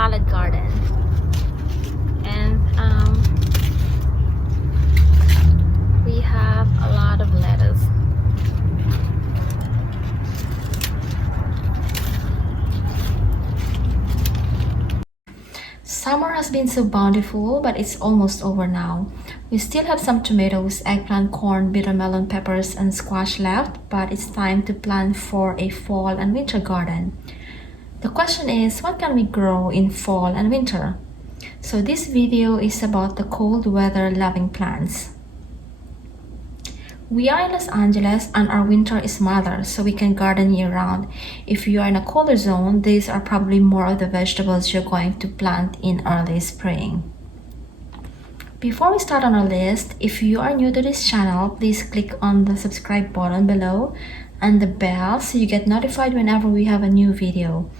salad garden, and we have a lot of lettuce. Summer has been so bountiful, but it's almost over now. We still have some tomatoes, eggplant, corn, bitter melon, peppers, and squash left, but it's time to plan for a fall and winter garden. The question is, what can we grow in fall and winter? So this video is about the cold weather loving plants. We are in Los Angeles and our winter is milder, so we can garden year round. If you are in a colder zone, these are probably more of the vegetables you're going to plant in early spring. Before we start on our list, if you are new to this channel, please click on the subscribe button below and the bell so you get notified whenever we have a new video.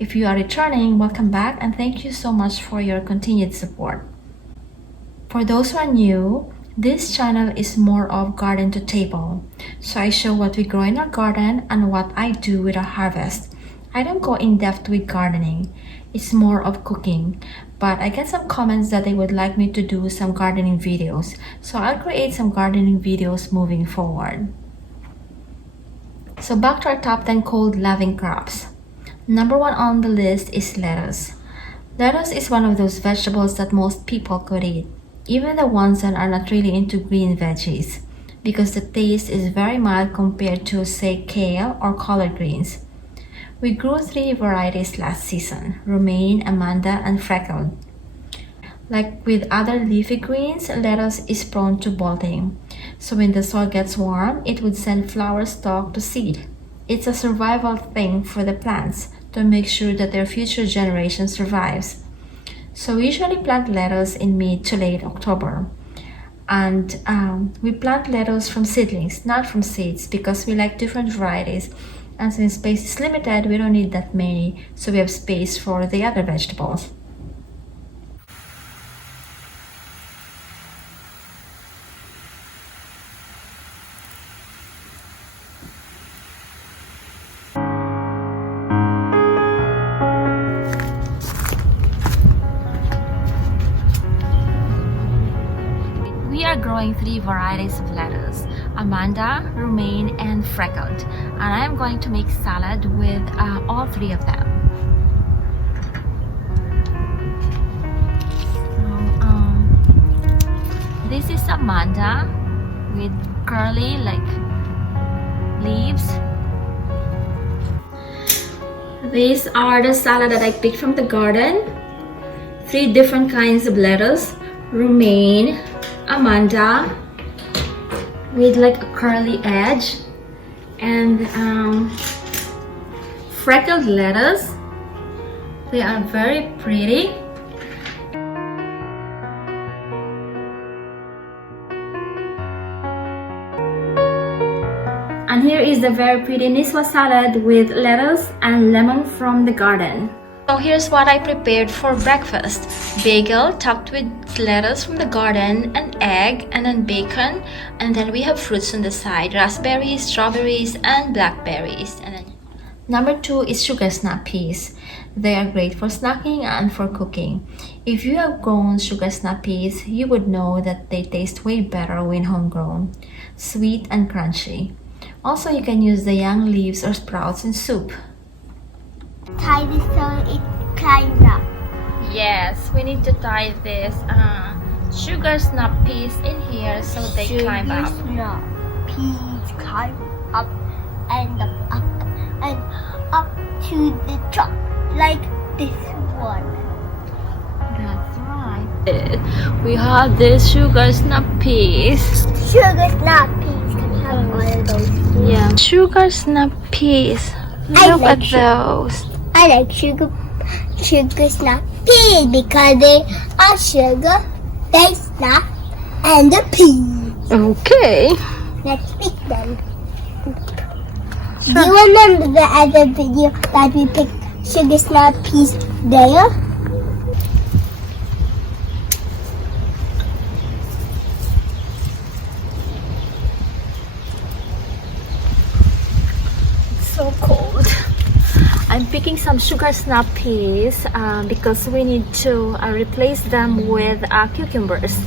If you are returning, welcome back and thank you so much for your continued support. For those who are new, this channel is more of garden to table. So I show what we grow in our garden and what I do with our harvest. I don't go in depth with gardening. It's more of cooking. But I get some comments that they would like me to do some gardening videos. So I'll create some gardening videos moving forward. So back to our top 10 cold loving crops. Number 1 on the list is lettuce. Lettuce is one of those vegetables that most people could eat, even the ones that are not really into green veggies, because the taste is very mild compared to, say, kale or collard greens. We grew 3 varieties last season: romaine, Amanda, and freckled. Like with other leafy greens, lettuce is prone to bolting. So when the soil gets warm, it would send flower stalk to seed. It's a survival thing for the plants to make sure that their future generation survives. So we usually plant lettuce in mid to late October. And we plant lettuce from seedlings, not from seeds, because we like different varieties. And since space is limited, we don't need that many, so we have space for the other vegetables. We are growing 3 varieties of lettuce: Amanda, romaine, and freckled. And I am going to make salad with all 3 of them. So, this is Amanda with curly leaves. These are the salad that I picked from the garden. 3 different kinds of lettuce: romaine, Amanda with like a curly edge, and freckled lettuce. They are very pretty. And here is the very pretty Niswa salad with lettuce and lemon from the garden. So here's what I prepared for breakfast: bagel topped with lettuce from the garden, an egg, and then bacon. And then we have fruits on the side: raspberries, strawberries, and blackberries. And then number 2 is sugar snap peas. They are great for snacking and for cooking. If you have grown sugar snap peas, you would know that they taste way better when homegrown, sweet and crunchy. Also, you can use the young leaves or sprouts in soup. Tie this so it climbs up. Yes, we need to tie this sugar snap peas in here so they climb up. Sugar snap peas climb up and up and up to the top, like this one. That's right. We have this sugar snap peas. Sugar snap peas can have one of those. Yeah, sugar snap peas. Look at those. I like sugar snap peas because they are sugar, they snap, and the peas. Okay. Let's pick them. Do you remember the other video that we picked sugar snap peas there? It's so cold. I'm picking some sugar snap peas because we need to replace them with cucumbers.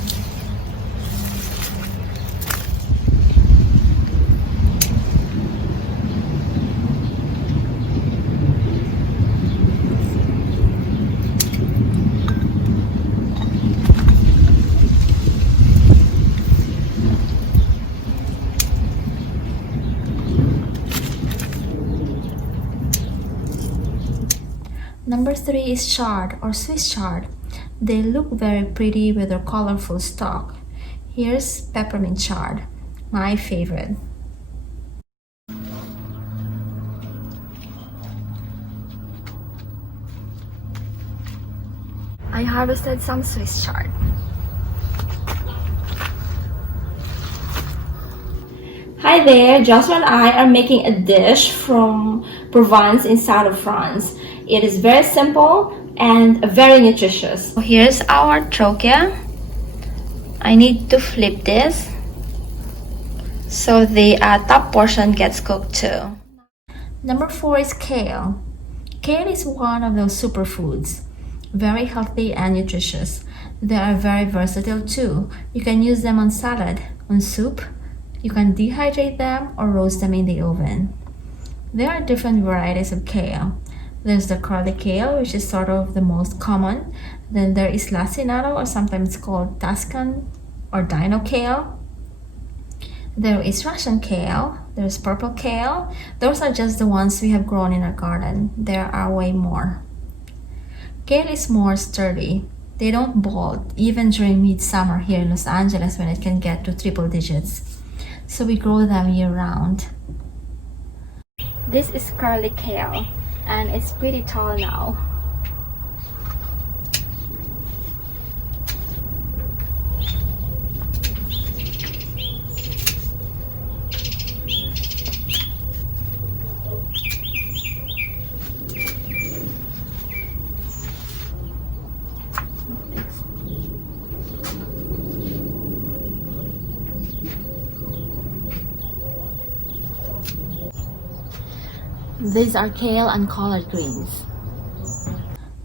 Number 3 is chard or Swiss chard. They look very pretty with their colorful stalk. Here's peppermint chard, my favorite. I harvested some Swiss chard. Hi there, Joshua and I are making a dish from Provence in south of France. It is very simple and very nutritious. Here's our trochea. I need to flip this so the top portion gets cooked too. Number 4 is kale. Kale is one of those superfoods. Very healthy and nutritious. They are very versatile too. You can use them on salad, on soup. You can dehydrate them or roast them in the oven. There are different varieties of kale. There's the curly kale, which is sort of the most common. Then there is lacinato, or sometimes called Tuscan or dino kale. There is Russian kale. There's purple kale. Those are just the ones we have grown in our garden. There are way more. Kale is more sturdy. They don't bolt, even during midsummer here in Los Angeles when it can get to triple digits. So we grow them year round. This is curly kale, and it's pretty tall now. These are kale and collard greens.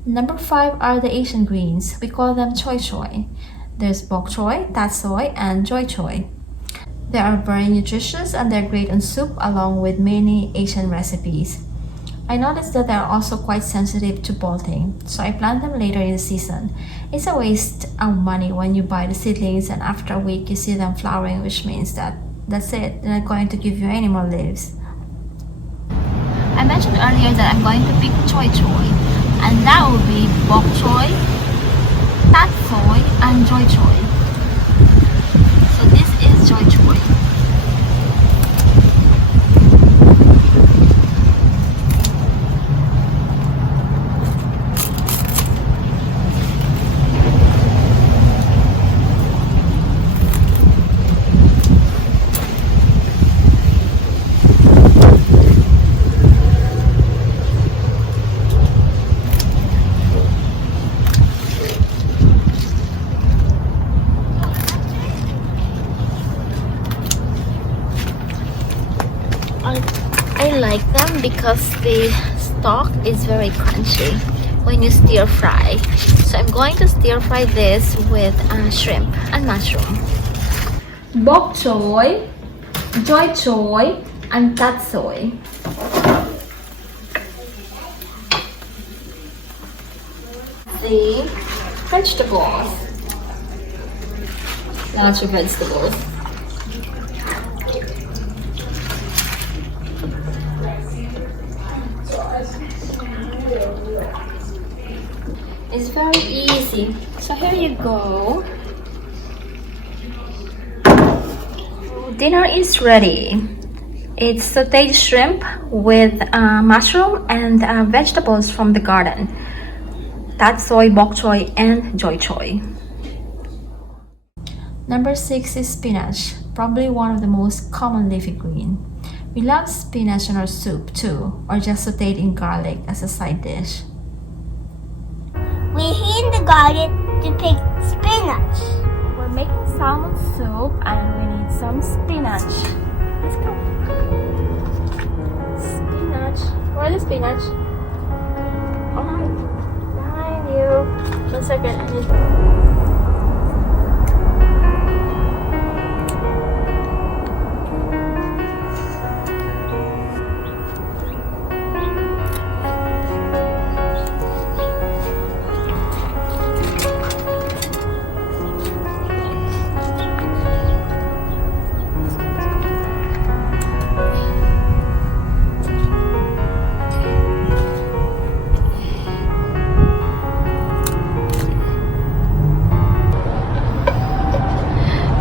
Number 5 are the Asian greens. We call them choy choy. There's bok choy, tat soy, and joy choy. They are very nutritious and they're great on soup along with many Asian recipes. I noticed that they are also quite sensitive to bolting, so I plant them later in the season. It's a waste of money when you buy the seedlings and after a week you see them flowering, which means that's it. They're not going to give you any more leaves. I mentioned earlier that I'm going to pick choy choy, and that will be bok choy, tat soy, and joy choy. So this is joy choy. I like them because the stalk is very crunchy when you stir fry. So I'm going to stir fry this with shrimp and mushroom. Bok choy, joy choy, and tat soy. The vegetables. Lots of vegetables. It's very easy. So here you go. Dinner is ready. It's sauteed shrimp with mushroom and vegetables from the garden. Tat soy, bok choy, and joy choy. Number 6 is spinach, probably one of the most common leafy green. We love spinach in our soup too, or just sauteed in garlic as a side dish. We're here in the garden to pick spinach. We're making salmon soup and we need some spinach. Let's go. Spinach. Where's the spinach? Alright. Behind you. 1 second. I need...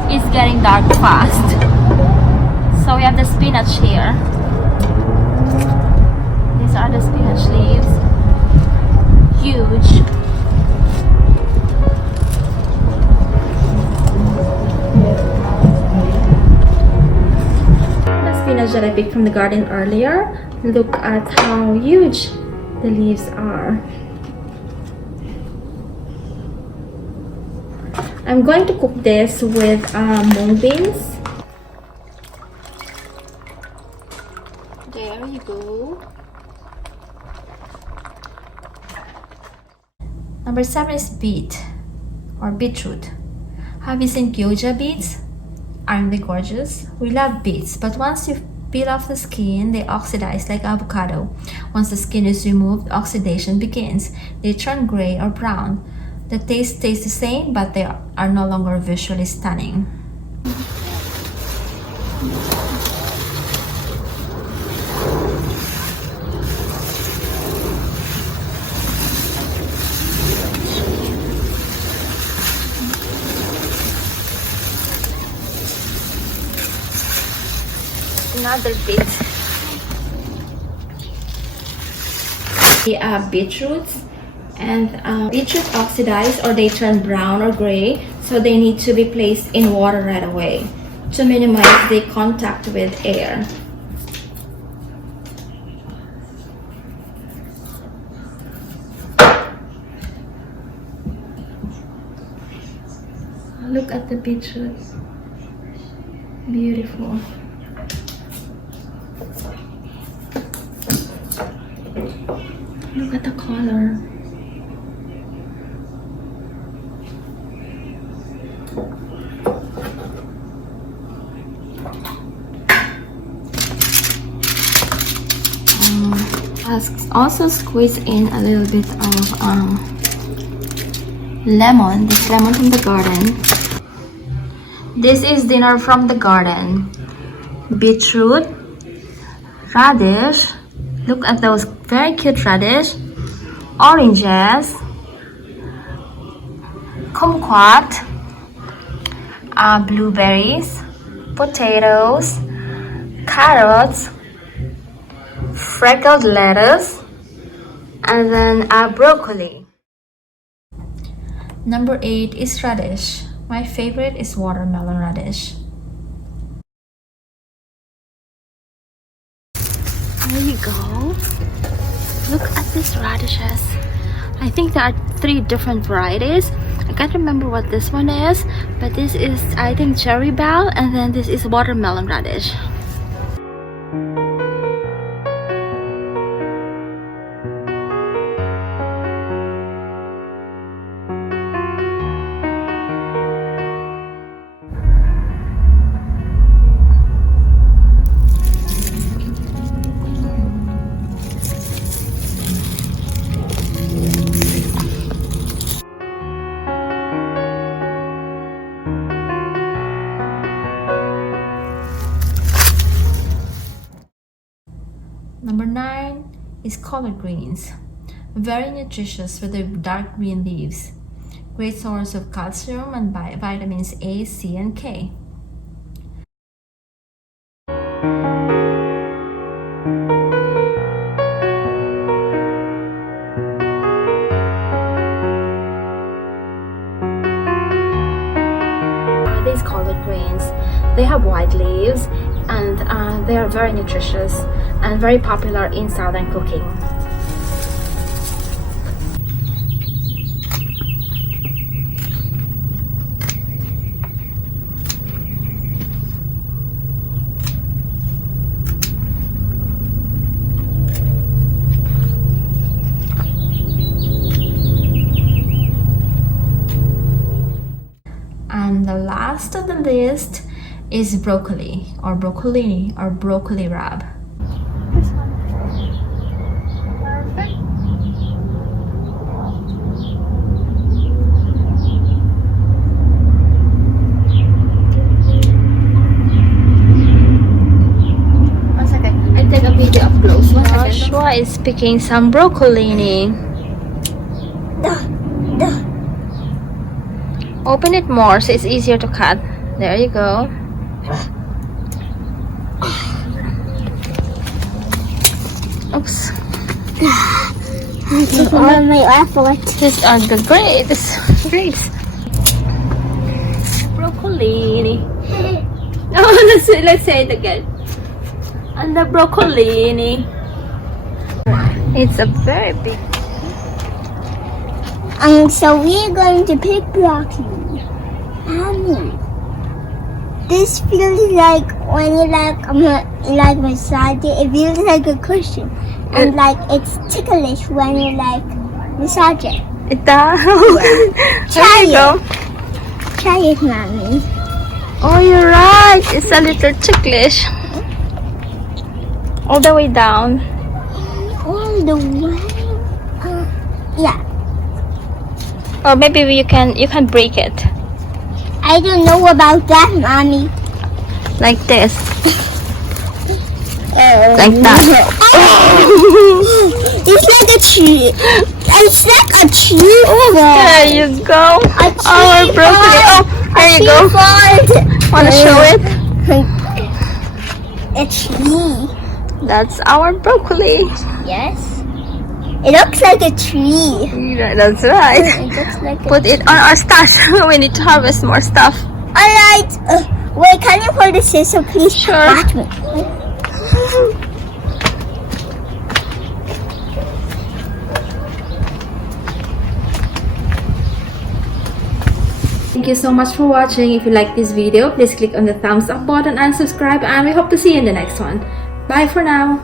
It's getting dark fast. So we have the spinach here. These are the spinach leaves. Huge. The spinach that I picked from the garden earlier. Look at how huge the leaves are. I'm going to cook this with mung beans. There you go. Number 7 is beet or beetroot. Have you seen gyoza beets? Aren't they gorgeous? We love beets, but once you peel off the skin, they oxidize like avocado. Once the skin is removed, oxidation begins. They turn gray or brown. The taste stays the same, but they are no longer visually stunning. Another bit. The beetroots. And beetroot oxidize or they turn brown or gray, so they need to be placed in water right away to minimize the contact with air. Look at the beetroots. Beautiful. Look at the color. I'll also squeeze in a little bit of lemon. This lemon from the garden. This is dinner from the garden. Beetroot, radish. Look at those very cute radish. Oranges, kumquat, blueberries, potatoes, carrots, freckled lettuce, and then broccoli. Number 8 is radish. My favorite is watermelon radish. There you go. Look at these radishes. I think there are 3 different varieties. I can't remember what this one is, but this is, I think, cherry bell, and then this is watermelon radish. Number 9 is collard greens. Very nutritious with their dark green leaves. Great source of calcium and vitamins A, C, and K. These collard greens, they have white leaves, and they are very nutritious and very popular in southern cooking. last on the list is broccoli or broccolini or broccoli rabe. This one. Perfect. One second, I'll take a video up close. One second. Joshua is picking some broccolini. Open it more so it's easier to cut. There you go. Oops. On my effort. These are the grapes. Broccolini. Oh, let's say it again. And the broccolini. It's a very big. So we're going to pick broccoli. Mommy, this feels like when you like massage it, it feels like a cushion, and like it's ticklish when you like massage it. It does. Try There you go. it. Try it, mommy. Oh, you're right. It's a little ticklish. All the way down. All the way. Yeah. Or maybe you can break it I don't know about that, mommy. like this, like that. It's like a tree. It's like a tree. There you go. A tree Our broccoli. Oh, there you go. Wanna show it? A tree. That's our broccoli. Yes. It looks like a tree. Yeah, that's right. It looks like a Put it on our stash. We need to harvest more stuff. Alright. Wait, can you hold the scissors, please? Sure. Catch me. Thank you so much for watching. If you like this video, please click on the thumbs up button and subscribe, and we hope to see you in the next one. Bye for now.